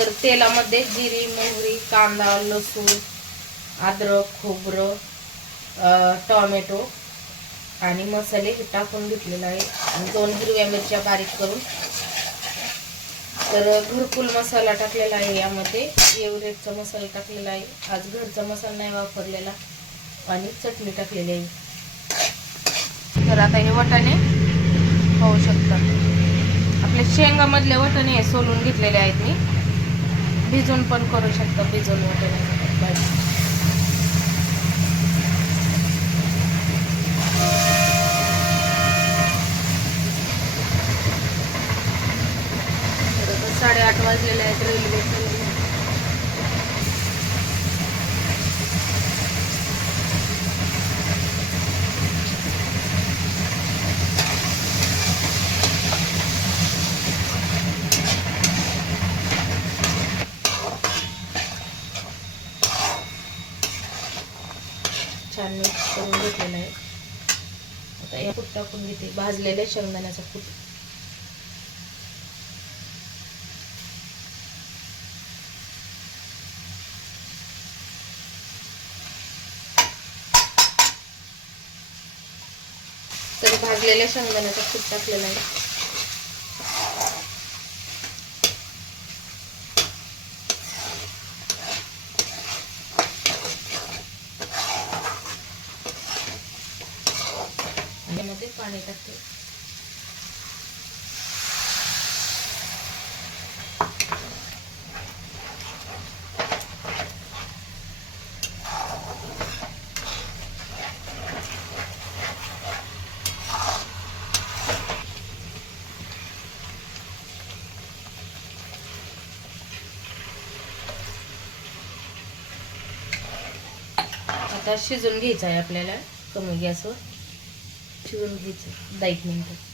तर तेलामध्ये जिरी मोहरी कांदा लसूण अद्रक खोबरं टॉमॅटो आणि मसाले हे टाकून घेतलेलं आहे. आणि दोन हिरव्या मिरच्या बारीक करून. तर घरकुल मसाला टाकलेला आहे यामध्ये. एवरेजचा मसाला टाकलेला आहे. आज घरचा मसाला नाही वापरलेला. आणि चटणी टाकलेली आहे. तर आता हे वाटाणे होऊ शकतात आपल्या शेंगामधले वटाणे सोलून घेतलेले आहेत मी. भिजून पण करू शकता भिजून वगैरे. साडेआठ वाजलेले आहेत रेल्वे छान मिक्स करून घेतलेलं आहे. आता या फूट टाकून घेते? भाजलेल्या शेंगदाण्याचा फूट तर भाजलेल्या शेंगदाण्याचा फूट टाकलेला आहे आणि यामध्ये पाणी टाकते. आता शिजून घ्यायचं आहे आपल्याला कमी गॅसवर. शिजून घ्यायचं दहा एक मिनटं